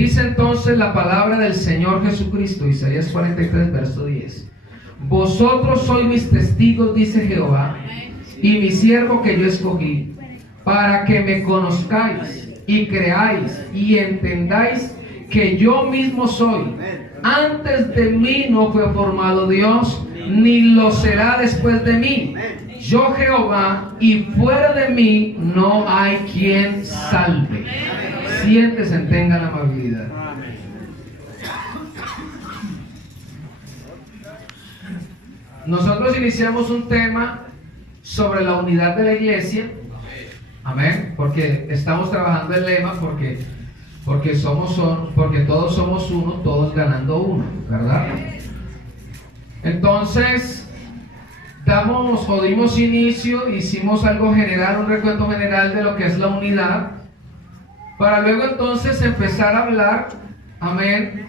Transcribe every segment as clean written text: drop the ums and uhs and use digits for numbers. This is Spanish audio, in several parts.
Dice entonces la palabra del Señor Jesucristo, Isaías 43, verso 10. Vosotros sois mis testigos, dice Jehová, y mi siervo que yo escogí, para que me conozcáis y creáis y entendáis que yo mismo soy. Antes de mí no fue formado Dios, ni lo será después de mí. Yo Jehová, y fuera de mí no hay quien salve. Siéntese, tenga la amabilidad. Nosotros iniciamos un tema sobre la unidad de la iglesia. Amén. Porque estamos trabajando el lema, porque todos somos uno, todos ganando uno, ¿verdad? Entonces, dimos inicio, hicimos algo general, un recuento general de lo que es la unidad, para luego entonces empezar a hablar, amén,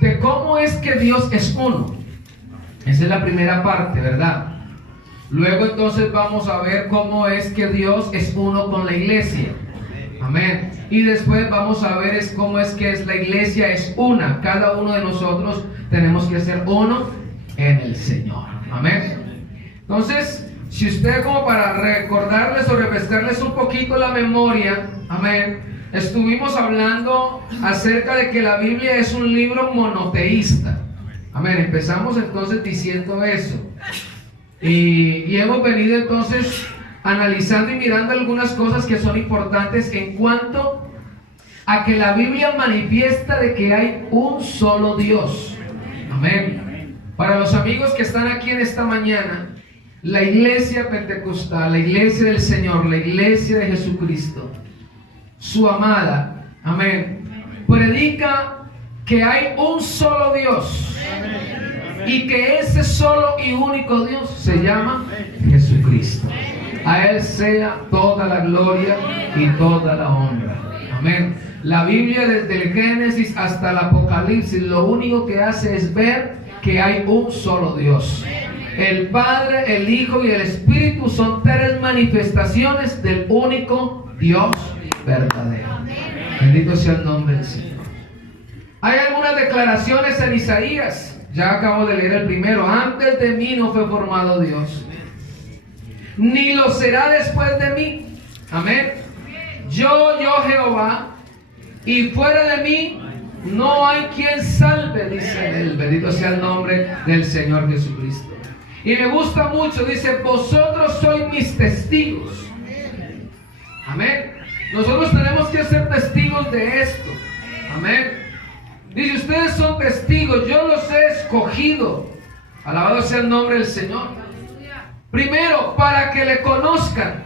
de cómo es que Dios es uno. Esa es la primera parte, ¿verdad? Luego entonces vamos a ver cómo es que Dios es uno con la iglesia. Amén. Y después vamos a ver cómo es que la iglesia es una. Cada uno de nosotros tenemos que ser uno en el Señor. Amén. Entonces, si usted, como para recordarles o refrescarles un poquito la memoria, amén, estuvimos hablando acerca de que la Biblia es un libro monoteísta. Amén. Empezamos entonces diciendo eso. Y hemos venido entonces analizando y mirando algunas cosas que son importantes en cuanto a que la Biblia manifiesta de que hay un solo Dios. Amén. Para los amigos que están aquí en esta mañana, la iglesia pentecostal, la iglesia del Señor, la iglesia de Jesucristo, su amada, amén, predica que hay un solo Dios y que ese solo y único Dios se llama Jesucristo. A Él sea toda la gloria y toda la honra. Amén. La Biblia, desde el Génesis hasta el Apocalipsis, lo único que hace es ver que hay un solo Dios. El Padre, el Hijo y el Espíritu son tres manifestaciones del único Dios verdadero. Bendito sea el nombre del Señor. Hay algunas declaraciones en Isaías. Ya acabo de leer el primero. Antes de mí no fue formado Dios, ni lo será después de mí. Amén. Yo Jehová, y fuera de mí no hay quien salve, dice él. Bendito sea el nombre del Señor Jesucristo. Y me gusta mucho, dice, vosotros sois mis testigos. Amén. Nosotros tenemos que ser testigos de esto. Amén. Dice, ustedes son testigos, yo los he escogido. Alabado sea el nombre del Señor. Primero, para que le conozcan.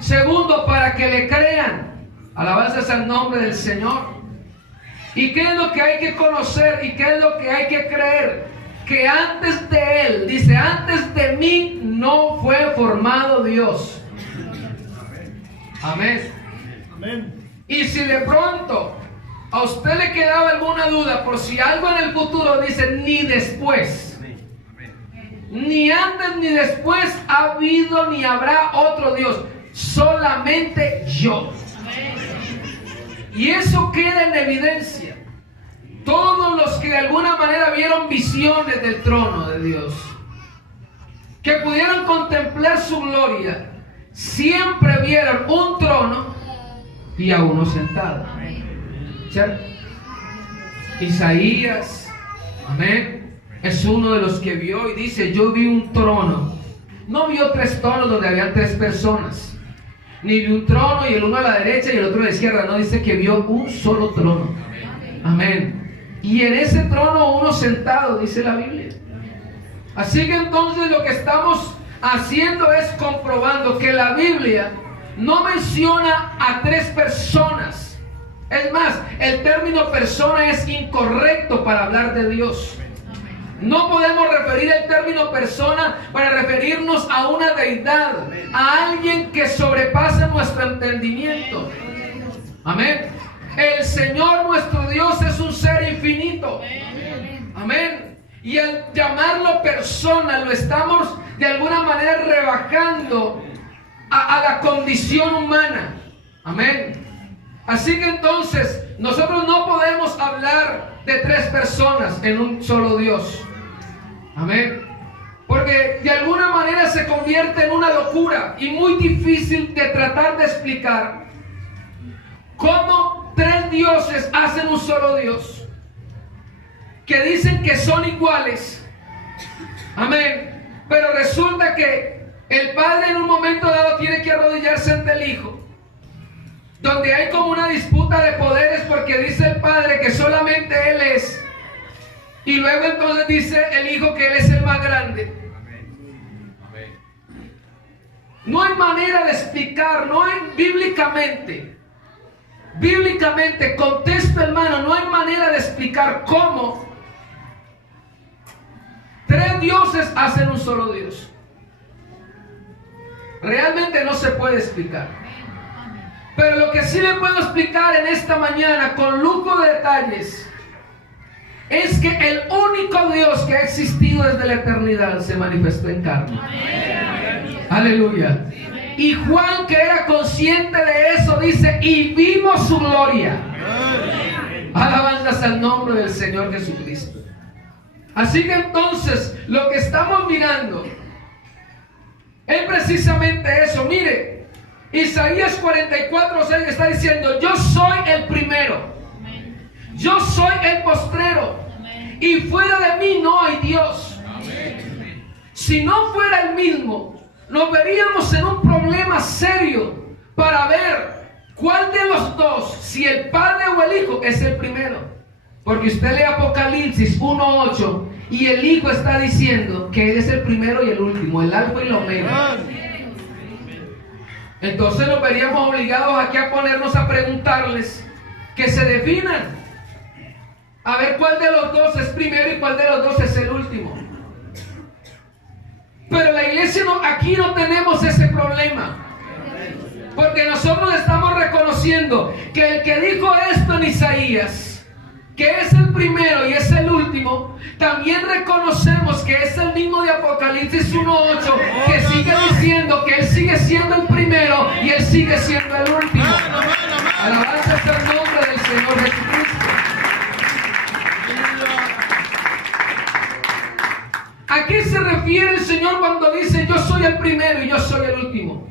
Segundo, para que le crean. Alabanza sea el nombre del Señor. ¿Y qué es lo que hay que conocer? ¿Y qué es lo que hay que creer? Que antes de Él, dice, antes de mí no fue formado Dios. Amén. Y si de pronto a usted le quedaba alguna duda, por si algo en el futuro, dice, ni después, ni antes ni después ha habido ni habrá otro Dios, solamente yo. Y eso queda en evidencia. Todos los que de alguna manera vieron visiones del trono de Dios, que pudieron contemplar su gloria, siempre vieron un trono y a uno sentado. ¿Cierto? Isaías, amén, es uno de los que vio y dice, yo vi un trono. No vio tres tronos donde habían tres personas, ni vi un trono y el uno a la derecha y el otro a la izquierda. No, dice que vio un solo trono. Amén. Y en ese trono uno sentado, dice la Biblia. Así que entonces lo que estamos haciendo es comprobando que la Biblia no menciona a tres personas. Es más, el término persona es incorrecto para hablar de Dios. No podemos referir el término persona para referirnos a una deidad, a alguien que sobrepasa nuestro entendimiento. Amén. El Señor nuestro Dios es un ser infinito. Amén. Y al llamarlo persona, lo estamos de alguna manera rebajando a la condición humana. Amén. Así que entonces, nosotros no podemos hablar de tres personas en un solo Dios. Amén. Porque de alguna manera se convierte en una locura y muy difícil de tratar de explicar cómo tres dioses hacen un solo Dios, que dicen que son iguales. Amén. Pero resulta que el Padre en un momento dado tiene que arrodillarse ante el Hijo, donde hay como una disputa de poderes, porque dice el Padre que solamente Él es, y luego entonces dice el Hijo que Él es el más grande. No hay manera de explicar, no hay bíblicamente, contexto, hermano, no hay manera de explicar cómo tres dioses hacen un solo Dios. Realmente no se puede explicar. Pero lo que sí le puedo explicar en esta mañana con lujo de detalles es que el único Dios que ha existido desde la eternidad se manifestó en carne. Aleluya. Y Juan, que era consciente de eso, dice: y vimos su gloria. Alabanzas al nombre del Señor Jesucristo. Así que entonces lo que estamos mirando es precisamente eso. Mire, Isaías 44:6 está diciendo: yo soy el primero, yo soy el postrero, y fuera de mí no hay Dios. Si no fuera el mismo, nos veríamos en un problema serio para ver cuál de los dos, si el Padre o el Hijo, es el primero. Porque usted lee Apocalipsis 1:8 y el Hijo está diciendo que Él es el primero y el último, el alfa y el omega. Entonces nos veríamos obligados aquí a ponernos a preguntarles que se definan, a ver cuál de los dos es primero y cuál de los dos es el último. Pero la iglesia aquí no tenemos ese problema, porque nosotros estamos reconociendo que el que dijo esto en Isaías, que es el primero y es el último, también reconocemos que es el mismo de Apocalipsis 1:8, que sigue diciendo que Él sigue siendo el primero y Él sigue siendo el último. Alabanza sea el nombre del Señor Jesucristo. ¿A qué se refiere el Señor cuando dice: yo soy el primero y yo soy el último?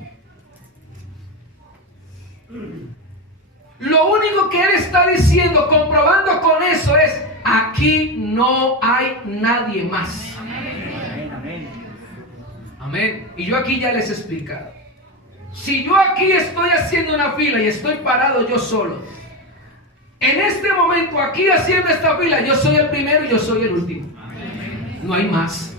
Lo único que Él está diciendo, comprobando con eso, es: aquí no hay nadie más. Amén. Y yo aquí ya les he explicado. Si yo aquí estoy haciendo una fila y estoy parado yo solo, en este momento aquí haciendo esta fila, yo soy el primero y yo soy el último. No hay más.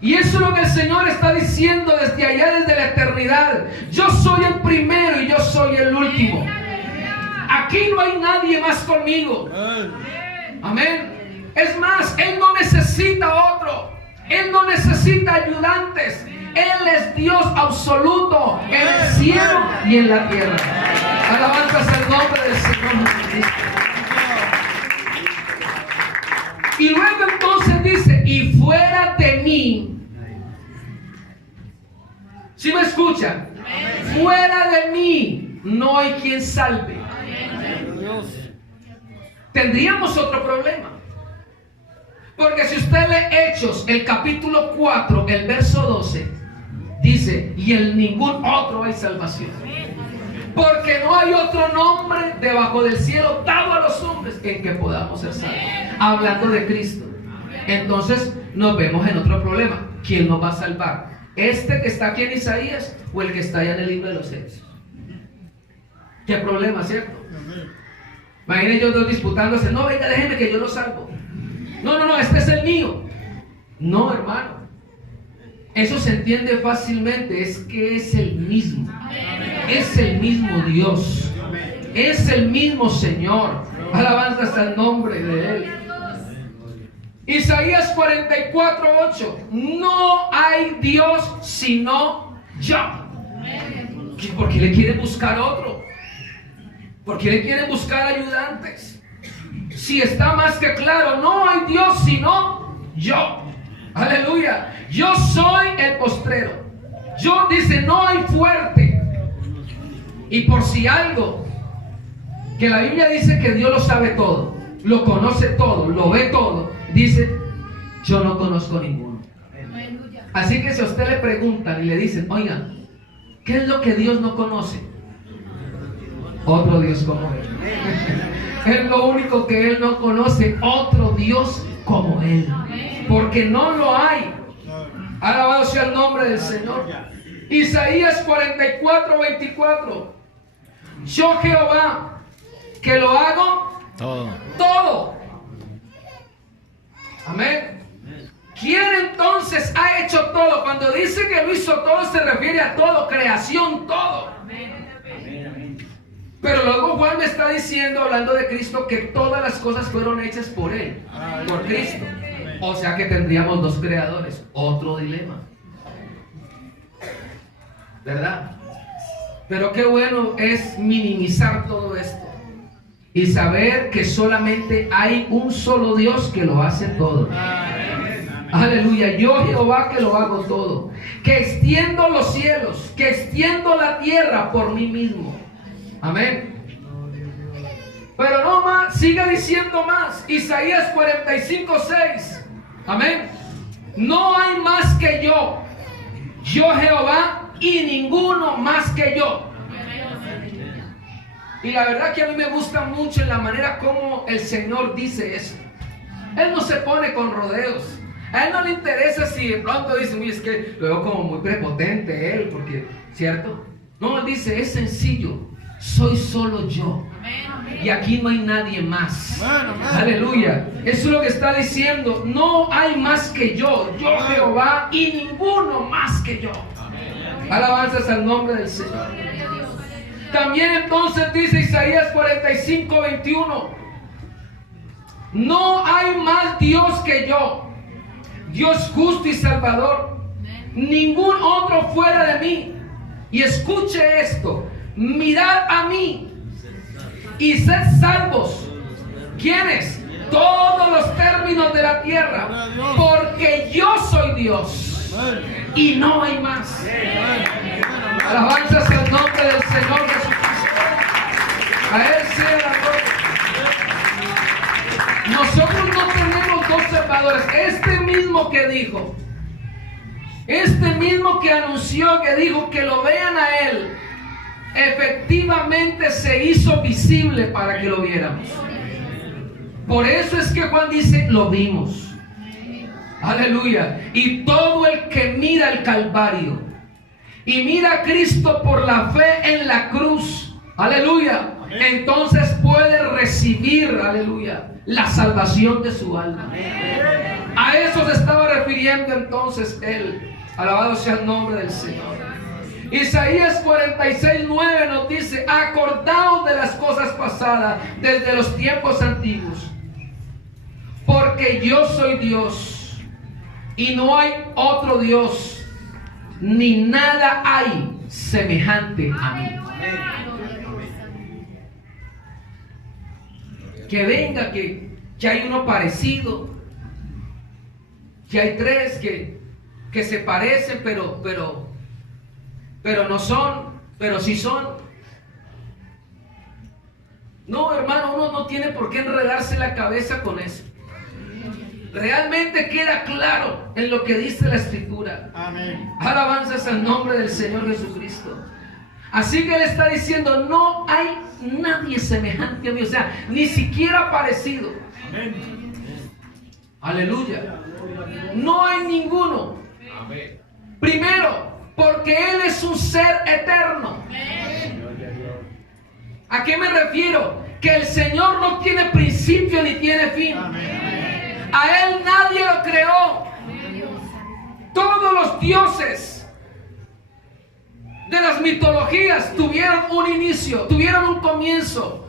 Y eso es lo que el Señor está diciendo desde allá, desde la eternidad. Yo soy el primero y yo soy el último. Aquí no hay nadie más conmigo. Amén. Es más, Él no necesita otro. Él no necesita ayudantes. Él es Dios absoluto en el cielo y en la tierra. Alabanzas al nombre del Señor Jesucristo. Y luego entonces dice: y fuera de mí. ¿Sí me escuchan? Fuera de mí no hay quien salve. Tendríamos otro problema. Porque si usted lee Hechos, el capítulo 4, el verso 12, dice: y en ningún otro hay salvación, porque no hay otro nombre debajo del cielo dado a los hombres en que podamos ser salvos. Hablando de Cristo. Entonces nos vemos en otro problema. ¿Quién nos va a salvar? ¿Este que está aquí en Isaías o el que está allá en el libro de los Hechos? ¿Qué problema, cierto? Imaginen ellos dos disputándose: no, venga, déjeme que yo lo salvo. No, este es el mío. No, hermano. Eso se entiende fácilmente. Es que es el mismo. Es el mismo Dios. Es el mismo Señor. Alabanzas al nombre de Él. Isaías 44:8. No hay Dios sino yo. ¿Por qué le quieren buscar otro? ¿Por qué le quieren buscar ayudantes? Si está más que claro, no hay Dios sino yo. Aleluya. Yo soy el postrero. Yo, dice, no hay fuerte. Y por si algo que la Biblia dice que Dios lo sabe todo, lo conoce todo, lo ve todo, dice, yo no conozco ninguno. Así que si a usted le preguntan y le dicen, oigan, ¿qué es lo que Dios no conoce? Otro Dios como Él. Es lo único que Él no conoce, otro Dios como Él. Porque no lo hay. Alabado sea el nombre del Señor. Isaías 44:24. Yo Jehová, que lo hago todo. Amén. ¿Quién entonces ha hecho todo? Cuando dice que lo hizo todo, se refiere a todo, creación, todo. Pero luego Juan me está diciendo, hablando de Cristo, que todas las cosas fueron hechas por Él, por Cristo. O sea que tendríamos dos creadores. Otro dilema, ¿verdad? Pero qué bueno es minimizar todo esto y saber que solamente hay un solo Dios que lo hace todo. Aleluya. Yo Jehová que lo hago todo, que extiendo los cielos, que extiendo la tierra por mí mismo. Amén. Pero no más, sigue diciendo más. Isaías 45:6. Amén. No hay más que yo Jehová, y ninguno más que yo. Y la verdad que a mí me gusta mucho en la manera como el Señor dice eso. Él no se pone con rodeos. A Él no le interesa si de pronto dice, uy, es que lo veo como muy prepotente Él, porque, ¿cierto? No, Él dice, es sencillo, soy solo yo. Y aquí no hay nadie más. Aleluya. Eso es lo que está diciendo. No hay más que yo Jehová, y ninguno más que yo. Alabanzas al nombre del Señor. También entonces dice Isaías 45:21. No hay más Dios que yo, Dios justo y salvador, ningún otro fuera de mí. Y escuche esto, mirad a mí y sed salvos. ¿Quiénes? Todos los términos de la tierra, porque yo soy Dios y no hay más. Alabanzas al nombre del Señor Jesucristo. A Él sea la gloria. Nosotros no tenemos dos salvadores. Este mismo que dijo, este mismo que anunció, que dijo que lo vean a Él, efectivamente se hizo visible para que lo viéramos. Por eso es que Juan dice, lo vimos. Aleluya. Y todo el que mira el Calvario y mira a Cristo por la fe en la cruz, aleluya, entonces puede recibir, aleluya, la salvación de su alma. A eso se estaba refiriendo entonces Él. Alabado sea el nombre del Señor. Isaías 46:9 nos dice, acordaos de las cosas pasadas desde los tiempos antiguos, porque yo soy Dios y no hay otro Dios, ni nada hay semejante a mí. Que venga, que hay uno parecido, que hay tres que se parecen, pero no son, pero sí son. No, hermano, uno no tiene por qué enredarse la cabeza con eso. Realmente queda claro en lo que dice la Escritura. Amén. Alabanzas al nombre del Señor Jesucristo. Así que Él está diciendo, no hay nadie semejante a mí, o sea, ni siquiera parecido. Amén. Aleluya. No hay ninguno. Amén. Primero, porque Él es un ser eterno. ¿A qué me refiero? Que el Señor no tiene principio ni tiene fin. A Él nadie lo creó. Todos los dioses de las mitologías tuvieron un inicio, tuvieron un comienzo.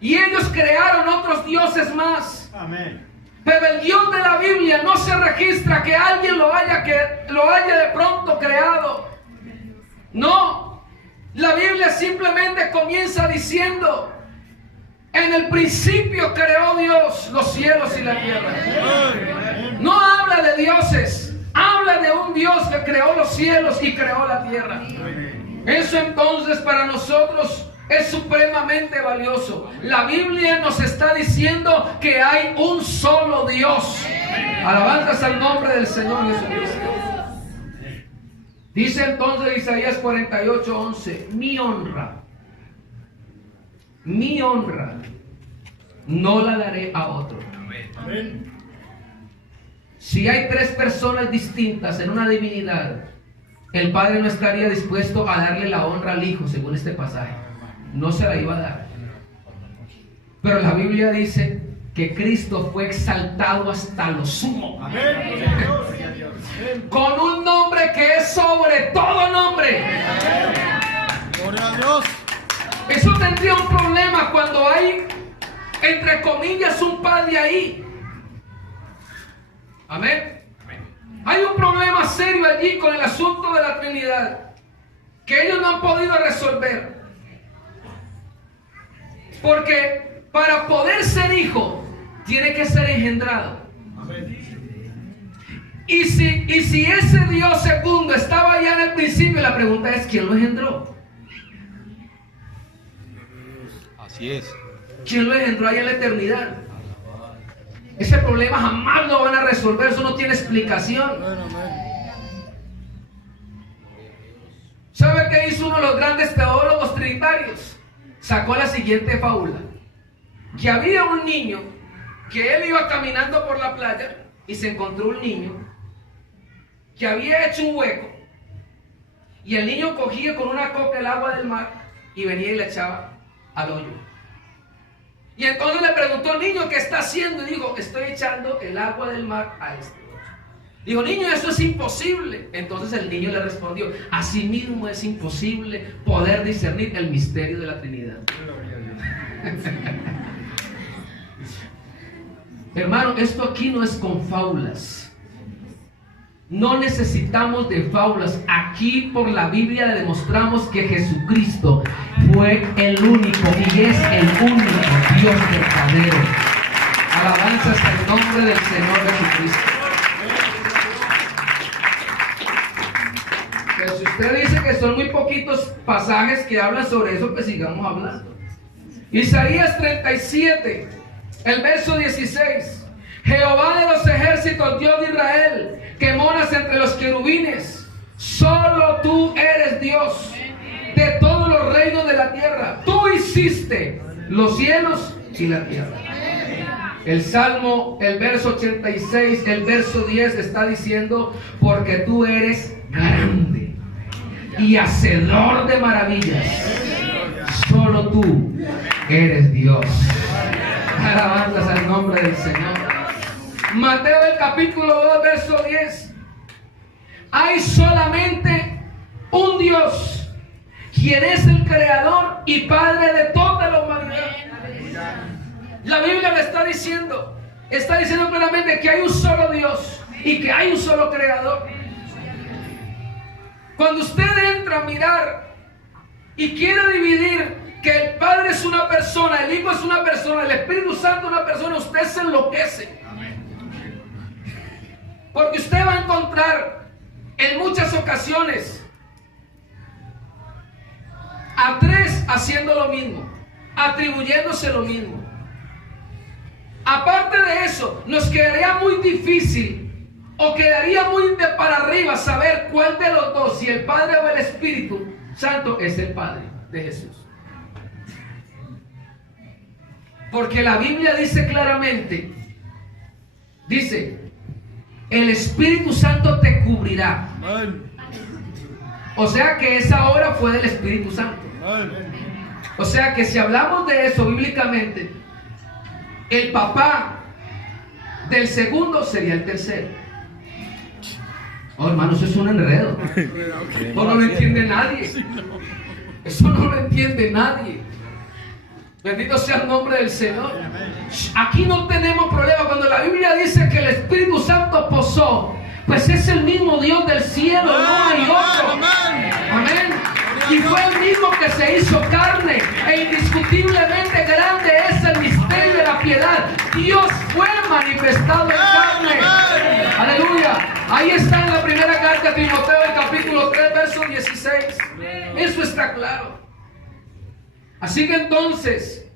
Y ellos crearon otros dioses más. Amén. Pero el Dios de la Biblia no se registra que alguien lo haya de pronto creado. No. La Biblia simplemente comienza diciendo, en el principio creó Dios los cielos y la tierra. No habla de dioses, habla de un Dios que creó los cielos y creó la tierra. Eso entonces para nosotros es supremamente valioso. La Biblia nos está diciendo que hay un solo Dios. Alabanzas al nombre del Señor Jesucristo. Dice entonces Isaías 48:11, mi honra no la daré a otro. Amén. Si hay tres personas distintas en una divinidad, el Padre no estaría dispuesto a darle la honra al Hijo, según este pasaje. No se la iba a dar. Pero la Biblia dice que Cristo fue exaltado hasta lo sumo. Amén. Con un nombre que es sobre todo nombre. Gloria a Dios. Eso tendría un problema cuando hay, entre comillas, un padre ahí. Amén. Hay un problema serio allí con el asunto de la Trinidad, que ellos no han podido resolver. Porque para poder ser hijo, tiene que ser engendrado. Y si ese Dios segundo estaba ya en el principio, la pregunta es: ¿quién lo engendró? Así es. ¿Quién lo engendró allá en la eternidad? Ese problema jamás lo van a resolver, eso no tiene explicación. ¿Sabe qué hizo uno de los grandes teólogos trinitarios? Sacó la siguiente fábula: que había un niño, que él iba caminando por la playa y se encontró un niño que había hecho un hueco, y el niño cogía con una coca el agua del mar y venía y le echaba al hoyo. Y entonces le preguntó al niño: ¿qué está haciendo? Y dijo: estoy echando el agua del mar a este hoyo. Dijo: niño, eso es imposible. Entonces el niño le respondió: asimismo es imposible poder discernir el misterio de la Trinidad. Hermano, esto aquí no es con fábulas. No necesitamos de fábulas. Aquí por la Biblia le demostramos que Jesucristo fue el único y es el único Dios verdadero. Alabanzas al nombre del Señor Jesucristo. Pero si usted dice que son muy poquitos pasajes que hablan sobre eso, pues sigamos hablando. Isaías 37, el verso 16. Jehová de los ejércitos, Dios de Israel, que moras entre los querubines, solo tú eres Dios de todos los reinos de la tierra. Tú hiciste los cielos y la tierra. El Salmo, el verso 86, el verso 10 está diciendo: porque tú eres grande y hacedor de maravillas, solo tú eres Dios. Alabanzas al nombre del Señor. Mateo el capítulo 2, verso 10. Hay solamente un Dios, quien es el creador y padre de toda la humanidad. La Biblia le está diciendo claramente que hay un solo Dios y que hay un solo creador. Cuando usted entra a mirar y quiere dividir que el Padre es una persona, el Hijo es una persona, el Espíritu Santo es una persona, usted se enloquece. Porque usted va a encontrar en muchas ocasiones a tres haciendo lo mismo, atribuyéndose lo mismo. Aparte de eso, nos quedaría muy difícil o quedaría muy de para arriba saber cuál de los dos, si el Padre o el Espíritu Santo, es el Padre de Jesús. Porque la Biblia dice claramente, dice: el Espíritu Santo te cubrirá. O sea que esa obra fue del Espíritu Santo. O sea que si hablamos de eso bíblicamente, el papá del segundo sería el tercero. Oh, hermano, eso es un enredo. Eso no lo entiende nadie. Eso no lo entiende nadie. Bendito sea el nombre del Señor. Aquí no tenemos problema. Cuando la Biblia dice que el Espíritu Santo posó, pues es el mismo Dios del cielo, no hay otro. Amén. Y fue el mismo que se hizo carne, e indiscutiblemente grande es el misterio de la piedad. Dios fue manifestado en carne. Aleluya. Ahí está en la primera carta de Timoteo, el capítulo 3, verso 16. Eso está claro. Así que entonces,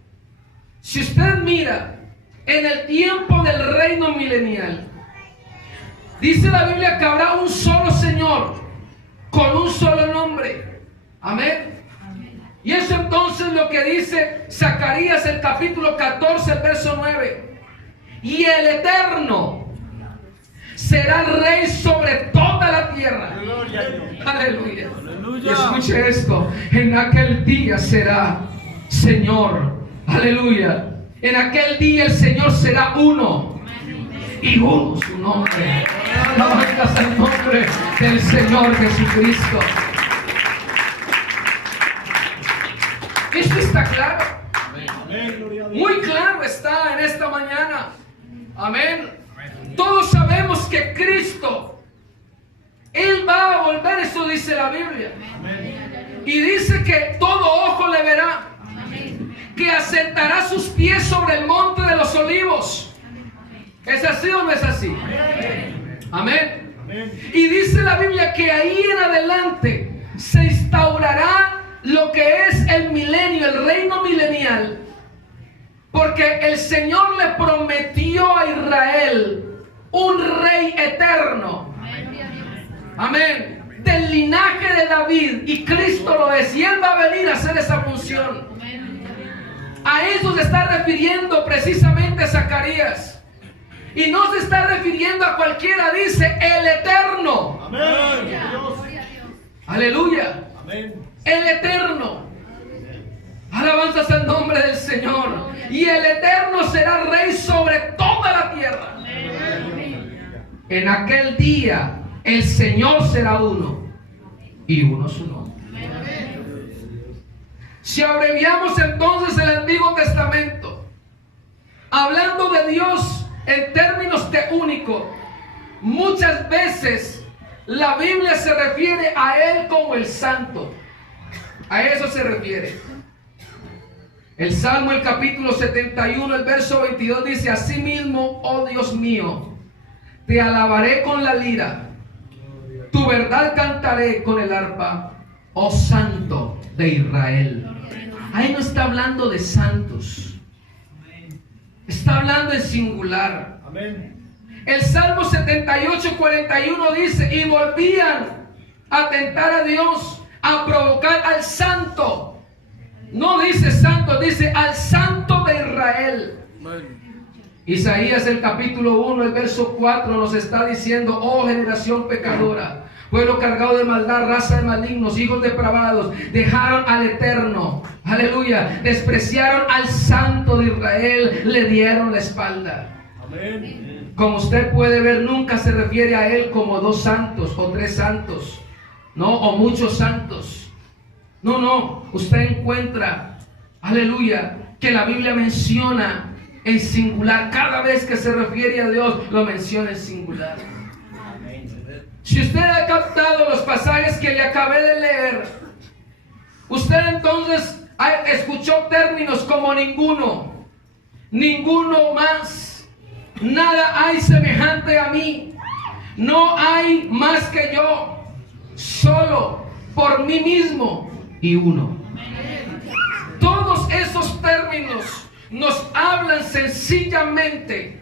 si usted mira en el tiempo del reino milenial, dice la Biblia que habrá un solo Señor con un solo nombre. Amén. Y eso entonces lo que dice Zacarías el capítulo 14, el verso 9. Y el Eterno será rey sobre toda la tierra. Aleluya. Y escuche esto. En aquel día será Señor. Aleluya. En aquel día el Señor será uno. Y uno su nombre. Alabanzas al nombre del Señor Jesucristo. Esto está claro. Muy claro está en esta mañana. Amén. Todos sabemos que Cristo, Él va a volver, eso dice la Biblia. Y dice que todo ojo le verá, que asentará sus pies sobre el monte de los olivos. ¿Es así o no es así? Amén. Y dice la Biblia que ahí en adelante se instaurará lo que es el milenio, el reino milenial. Porque el Señor le prometió a Israel un rey eterno. Amén. Del linaje de David. Y Cristo lo es. Y Él va a venir a hacer esa función. A eso se está refiriendo precisamente Zacarías. Y no se está refiriendo a cualquiera. Dice el eterno. Amén. Aleluya. Amén. El eterno. Alabanzas al nombre del Señor. Y el Eterno será rey sobre toda la tierra. En aquel día el Señor será uno y uno su nombre. Si abreviamos entonces el Antiguo Testamento, hablando de Dios en términos de único, muchas veces la Biblia se refiere a Él como el Santo. A eso se refiere. El Salmo, el capítulo 71, el verso 22 dice: Asimismo, oh Dios mío, te alabaré con la lira, tu verdad cantaré con el arpa, oh Santo de Israel. Ahí no está hablando de santos, está hablando en singular. Amén. El Salmo 78, 41 dice: y volvían a tentar a Dios, a provocar al Santo. No dice santo, dice al Santo de Israel. Isaías el capítulo 1, el verso 4 nos está diciendo: oh generación pecadora, pueblo cargado de maldad, raza de malignos, hijos depravados, dejaron al Eterno, aleluya, despreciaron al Santo de Israel, le dieron la espalda. Amén. Como usted puede ver, nunca se refiere a Él como dos santos o tres santos, no, o muchos santos. No, usted encuentra, aleluya, que la Biblia menciona en singular. Cada vez que se refiere a Dios, lo menciona en singular. Si usted ha captado los pasajes que le acabé de leer, usted entonces escuchó términos como ninguno más, nada hay semejante a mí, no hay más que yo, solo por mí mismo y uno. Todos esos términos nos hablan sencillamente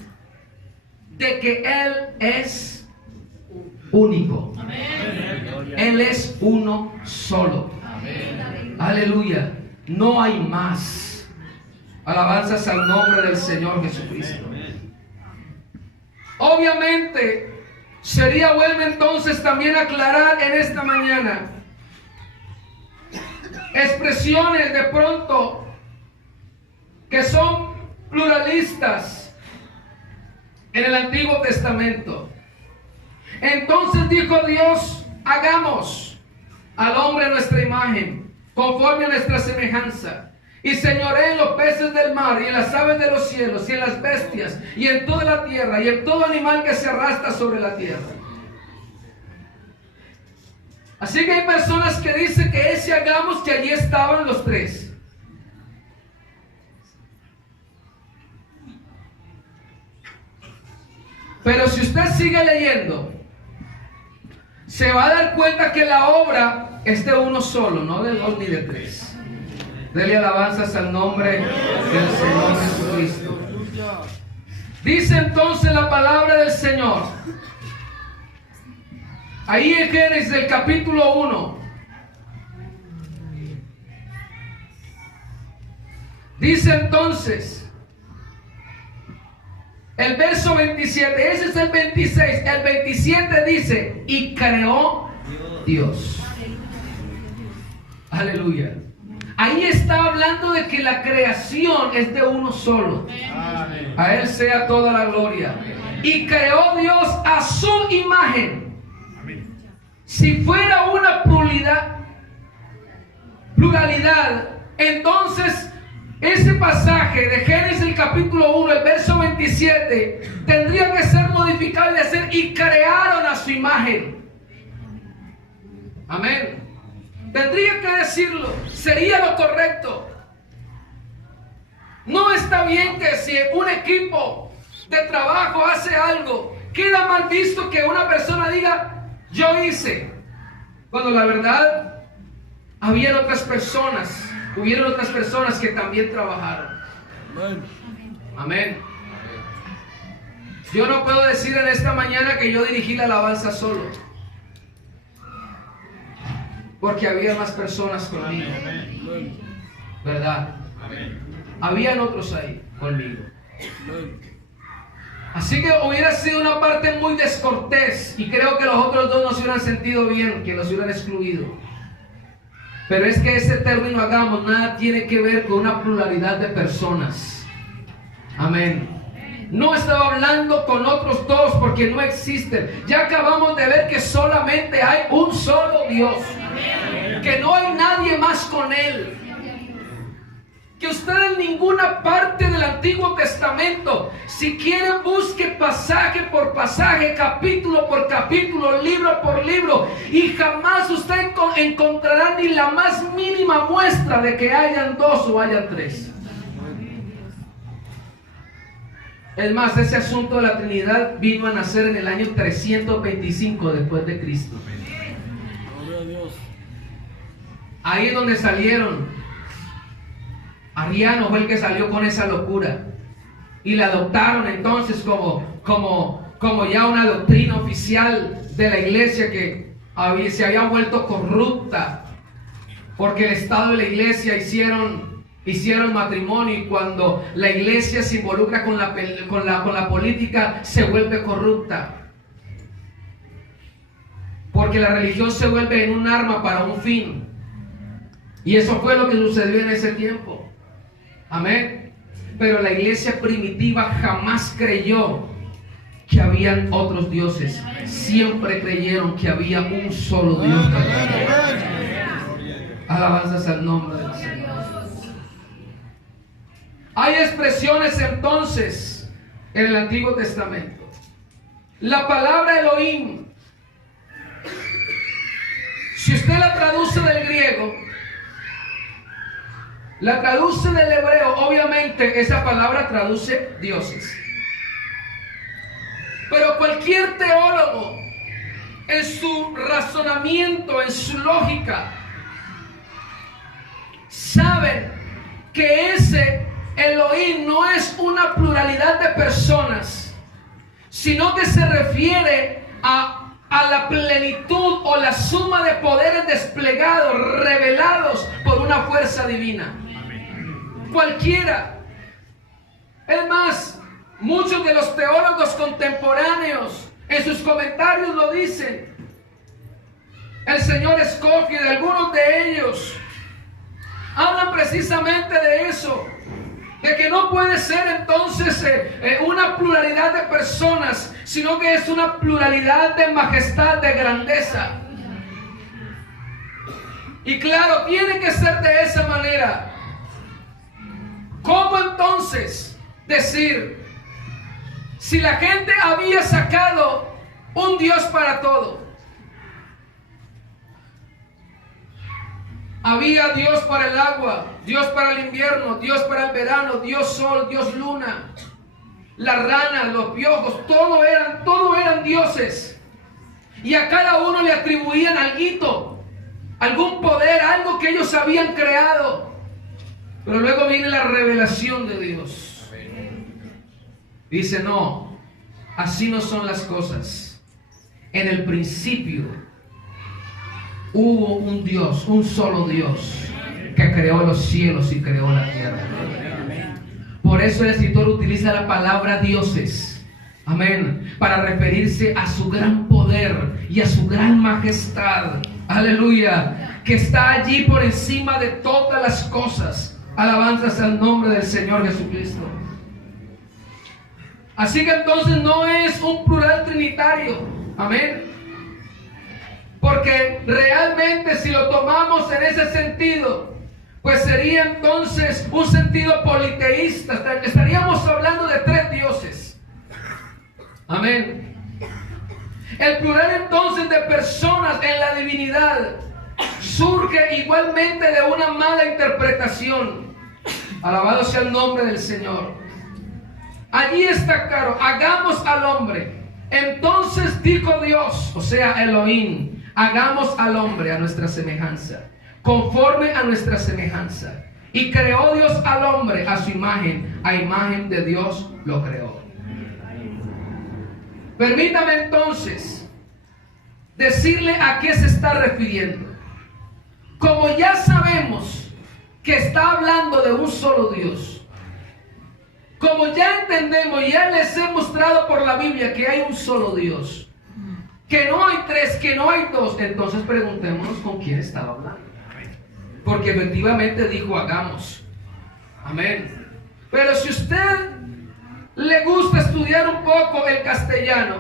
de que Él es único. Él es uno solo. Aleluya. No hay más. Alabanzas al nombre del Señor Jesucristo. Obviamente, sería bueno entonces también aclarar en esta mañana expresiones de pronto que son pluralistas en el Antiguo Testamento. Entonces dijo Dios: hagamos al hombre a nuestra imagen, conforme a nuestra semejanza, y señoree en los peces del mar, y en las aves de los cielos, y en las bestias, y en toda la tierra, y en todo animal que se arrastra sobre la tierra. Así que hay personas que dicen que ese hagamos, que allí estaban los tres. Pero si usted sigue leyendo, se va a dar cuenta que la obra es de uno solo, no de dos ni de tres. Dele alabanzas al nombre del Señor Jesucristo. Dice entonces la palabra del Señor, ahí en Génesis del capítulo 1. Dice entonces, el verso 27, ese es el 26, el 27 dice, y creó Dios. Aleluya. Ahí está hablando de que la creación es de uno solo. A Él sea toda la gloria. Y creó Dios a su imagen. Si fuera una pluralidad, entonces ese pasaje de Génesis el capítulo 1, el verso 27, tendría que ser modificado y decir, y crearon a su imagen. Amén. Tendría que decirlo, sería lo correcto. No está bien que si un equipo de trabajo hace algo, queda mal visto que una persona diga, yo hice, cuando la verdad hubieron otras personas que también trabajaron. Amén. Yo no puedo decir en esta mañana que yo dirigí la alabanza solo, porque había más personas conmigo, ¿verdad? Habían otros ahí conmigo. Así que hubiera sido una parte muy descortés, y creo que los otros dos no se hubieran sentido bien, que los hubieran excluido. Pero es que ese término hagamos nada tiene que ver con una pluralidad de personas. Amén. No estaba hablando con otros dos porque no existen. Ya acabamos de ver que solamente hay un solo Dios, que no hay nadie más con Él. Que usted en ninguna parte del Antiguo Testamento, si quiere, busque pasaje por pasaje, capítulo por capítulo, libro por libro, y jamás usted encontrará ni la más mínima muestra de que hayan dos o hayan tres. Es más, ese asunto de la Trinidad vino a nacer en el año 325 después de Cristo. Ahí es donde salieron. Ariano fue el que salió con esa locura y la adoptaron entonces como ya una doctrina oficial de la iglesia, que se había vuelto corrupta porque el Estado y la iglesia hicieron matrimonio, y cuando la iglesia se involucra con la política se vuelve corrupta, porque la religión se vuelve en un arma para un fin, y eso fue lo que sucedió en ese tiempo. Amén. Pero la iglesia primitiva jamás creyó que habían otros dioses. Siempre creyeron que había un solo Dios. Alabanzas al nombre del Señor. Hay expresiones entonces en el Antiguo Testamento. La palabra Elohim, si usted la traduce del griego, la traduce del hebreo, obviamente esa palabra traduce dioses. Pero cualquier teólogo, en su razonamiento, en su lógica, saben que ese Elohim no es una pluralidad de personas, sino que se refiere a la plenitud o la suma de poderes desplegados, revelados por una fuerza divina. Cualquiera. Es más, muchos de los teólogos contemporáneos en sus comentarios lo dicen. El señor Scofield, algunos de ellos hablan precisamente de eso, de que no puede ser entonces una pluralidad de personas, sino que es una pluralidad de majestad, de grandeza. Y claro, tiene que ser de esa manera. ¿Cómo entonces decir, si la gente había sacado un Dios para todo? Había Dios para el agua, Dios para el invierno, Dios para el verano, Dios sol, Dios luna, las ranas, los piojos, todo eran dioses. Y a cada uno le atribuían alguito, algún poder, algo que ellos habían creado. Pero luego viene la revelación de Dios. Dice, no, así no son las cosas. En el principio hubo un Dios, un solo Dios, que creó los cielos y creó la tierra. Por eso el escritor utiliza la palabra dioses, amén, para referirse a su gran poder y a su gran majestad, aleluya, que está allí por encima de todas las cosas. Alabanzas al nombre del Señor Jesucristo. Así que entonces no es un plural trinitario, amén, porque realmente si lo tomamos en ese sentido, pues sería entonces un sentido politeísta. Estaríamos hablando de 3 dioses. Amén. El plural entonces de personas en la divinidad surge igualmente de una mala interpretación. Alabado sea el nombre del Señor. Allí está claro, hagamos al hombre. Entonces dijo Dios, o sea Elohim, hagamos al hombre a nuestra semejanza, conforme a nuestra semejanza. Y creó Dios al hombre a su imagen, a imagen de Dios lo creó. Permítame entonces decirle a qué se está refiriendo. Como ya sabemos que está hablando de un solo Dios, como ya entendemos, ya les he mostrado por la Biblia que hay un solo Dios, que no hay 3, que no hay 2, entonces preguntémonos con quién estaba hablando. Porque efectivamente dijo hagamos. Amén. Pero si usted le gusta estudiar un poco el castellano,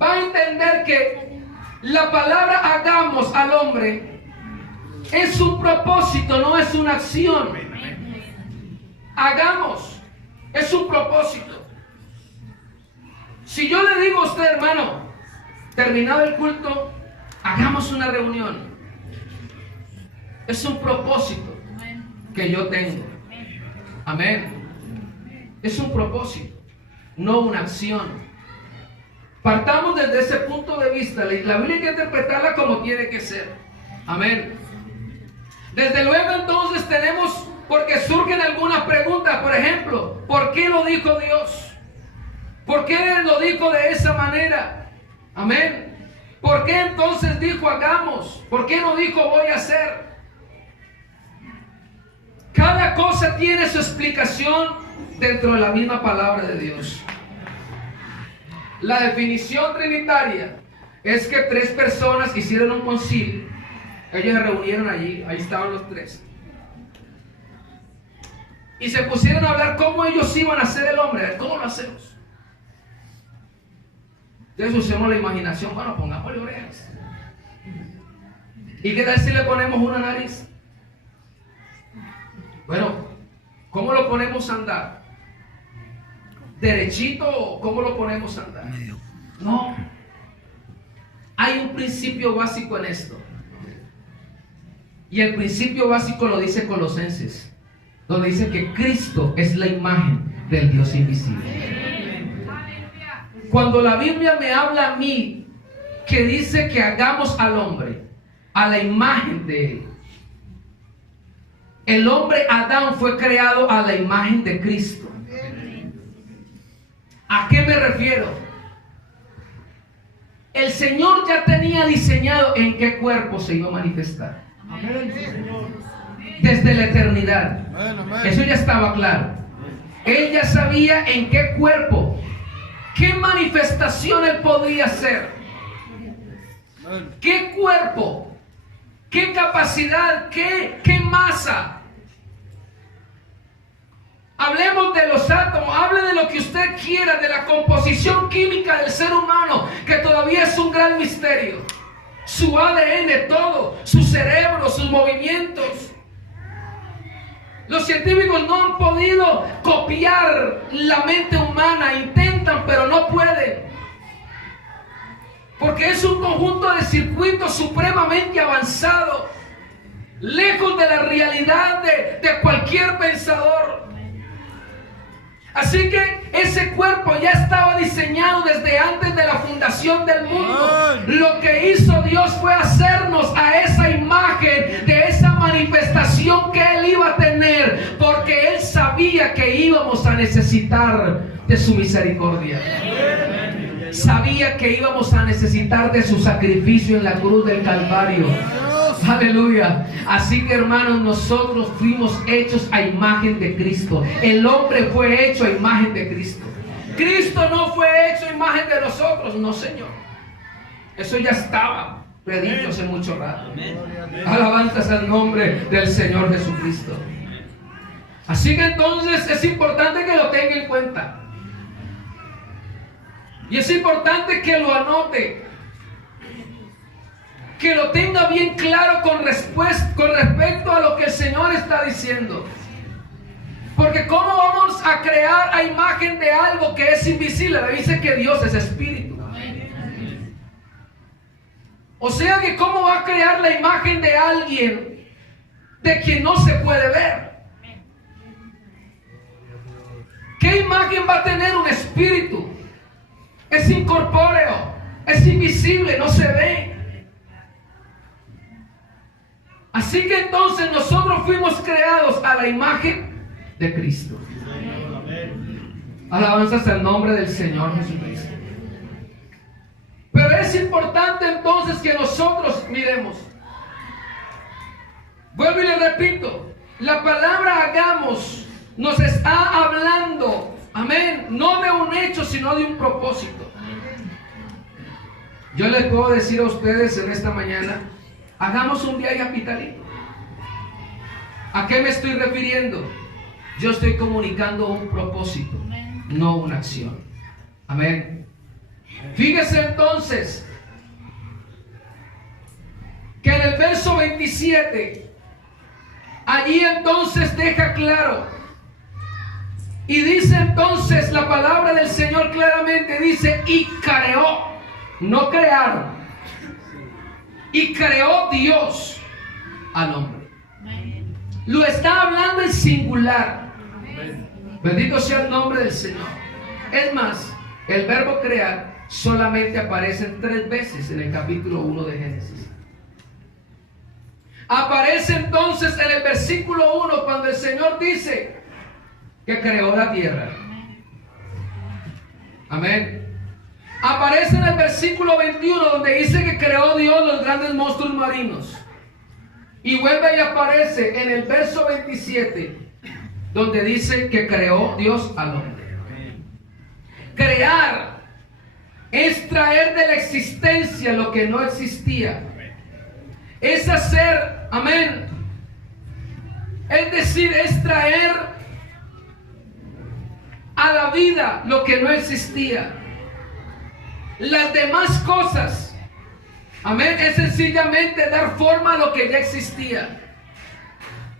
va a entender que la palabra hagamos al hombre es un propósito, no es una acción. Hagamos es un propósito. Si yo le digo a usted, hermano, terminado el culto, hagamos una reunión, es un propósito que yo tengo. Amén. Es un propósito, no una acción. Partamos desde ese punto de vista. La Biblia hay que interpretarla como tiene que ser. Amén. Desde luego entonces tenemos, porque surgen algunas preguntas. Por ejemplo, ¿por qué lo dijo Dios? ¿Por qué lo dijo de esa manera? Amén. ¿Por qué entonces dijo hagamos? ¿Por qué no dijo voy a hacer? Cada cosa tiene su explicación dentro de la misma palabra de Dios. La definición trinitaria es que 3 personas hicieron un concilio. Ellos se reunieron allí, ahí estaban los 3. Y se pusieron a hablar cómo ellos iban a hacer el hombre. ¿Cómo lo hacemos? Entonces usemos la imaginación. Bueno, pongámosle orejas. ¿Y qué tal si le ponemos una nariz? Bueno, ¿cómo lo ponemos a andar? ¿Derechito o cómo lo ponemos a andar? No. Hay un principio básico en esto. Y el principio básico lo dice Colosenses, donde dice que Cristo es la imagen del Dios invisible. Cuando la Biblia me habla a mí, que dice que hagamos al hombre a la imagen de Él. El hombre Adán fue creado a la imagen de Cristo. ¿A qué me refiero? El Señor ya tenía diseñado en qué cuerpo se iba a manifestar. Desde la eternidad. Eso ya estaba claro. Él ya sabía en qué cuerpo, qué manifestación Él podría hacer. ¿Qué cuerpo? ¿Qué capacidad? ¿Qué masa? Hablemos de los átomos, hable de lo que usted quiera, de la composición química del ser humano, que todavía es un gran misterio. Su ADN, todo, su cerebro, sus movimientos. Los científicos no han podido copiar la mente humana, intentan, pero no pueden. Porque es un conjunto de circuitos supremamente avanzado, lejos de la realidad de cualquier pensador. Así que ese cuerpo ya estaba diseñado desde antes de la fundación del mundo. Lo que hizo Dios fue hacernos a esa imagen de esa manifestación que Él iba a tener tener, porque Él sabía que íbamos a necesitar de su misericordia. Sabía que íbamos a necesitar de su sacrificio en la cruz del Calvario. Aleluya. Así que, hermanos, nosotros fuimos hechos a imagen de Cristo. El hombre fue hecho a imagen de Cristo. Cristo no fue hecho a imagen de nosotros. No, Señor. Eso ya estaba predicho hace mucho rato. Alabanzas al nombre del Señor Jesucristo. Así que entonces es importante que lo tenga en cuenta. Y es importante que lo anote, que lo tenga bien claro con respecto a lo que el Señor está diciendo. Porque ¿cómo vamos a crear a imagen de algo que es invisible? Me dice que Dios es espíritu. O sea que ¿cómo va a crear la imagen de alguien de quien no se puede ver? ¿Qué imagen va a tener un espíritu? Es incorpóreo, es invisible, no se ve. Así que entonces nosotros fuimos creados a la imagen de Cristo. Alabanzas al nombre del Señor Jesucristo. Pero es importante entonces que nosotros miremos. Vuelvo y le repito, la palabra hagamos nos está hablando, amén, no de un hecho, sino de un propósito. Yo les puedo decir a ustedes en esta mañana, hagamos un viaje a Pitalito. ¿A qué me estoy refiriendo? Yo estoy comunicando un propósito, no una acción. Amén. Fíjese entonces que en el verso 27, allí entonces deja claro. Y dice entonces la palabra del Señor claramente, dice, y creó, no crearon. Y creó Dios al hombre. Lo está hablando en singular. Bendito sea el nombre del Señor. Es más, el verbo crear solamente aparece 3 veces en el capítulo 1 de Génesis. Aparece entonces en el versículo 1 cuando el Señor dice que creó la tierra. Amén. Aparece en el versículo 21 donde dice que creó Dios los grandes monstruos marinos. Y vuelve y aparece en el verso 27 donde dice que creó Dios al hombre. Crear es traer de la existencia lo que no existía. Es hacer, amén. Es decir, es traer a la vida lo que no existía. Las demás cosas, amén, es sencillamente dar forma a lo que ya existía.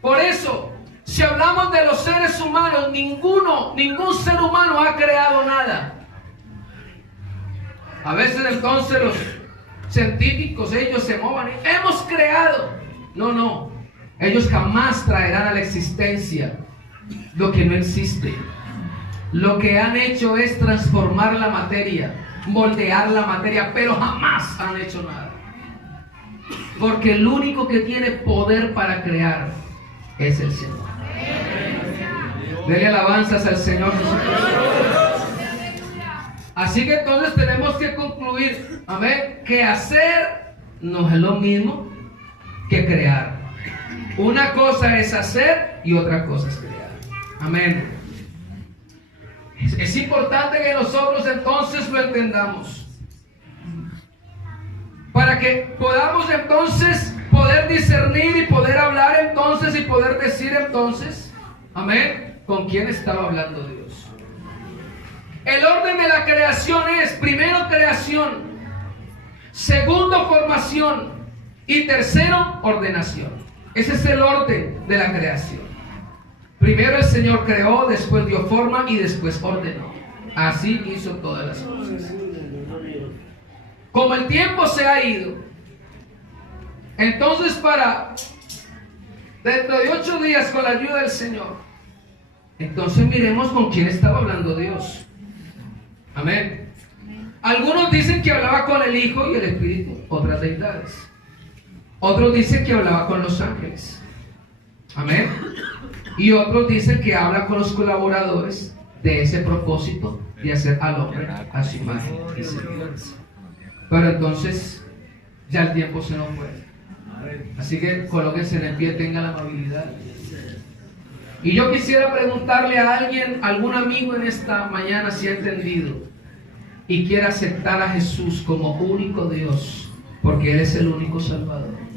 Por eso, si hablamos de los seres humanos, ningún ser humano ha creado nada. A veces entonces los científicos, ellos se movan y hemos creado. No, ellos jamás traerán a la existencia lo que no existe. Lo que han hecho es transformar la materia, moldear la materia, pero jamás han hecho nada. Porque el único que tiene poder para crear es el Señor. Dele alabanzas al Señor Jesucristo. Así que entonces tenemos que concluir, amén, que hacer no es lo mismo que crear. Una cosa es hacer y otra cosa es crear. Amén. Es importante que nosotros entonces lo entendamos. Para que podamos entonces poder discernir y poder hablar entonces y poder decir entonces, amén, con quién estaba hablando Dios. El orden de la creación es, primero creación, segundo formación y tercero ordenación. Ese es el orden de la creación. Primero el Señor creó, después dio forma y después ordenó. Así hizo todas las cosas. Como el tiempo se ha ido, entonces dentro de 8 días con la ayuda del Señor, entonces miremos con quién estaba hablando Dios. Amén. Algunos dicen que hablaba con el Hijo y el Espíritu, otras deidades. Otros dicen que hablaba con los ángeles. Amén. Y otros dicen que habla con los colaboradores de ese propósito de hacer al hombre a su imagen y semejanza. Pero entonces ya el tiempo se nos fue. Así que colóquense en pie, tengan la amabilidad. Y yo quisiera preguntarle a alguien, algún amigo en esta mañana, si ha entendido y quiere aceptar a Jesús como único Dios, porque Él es el único Salvador.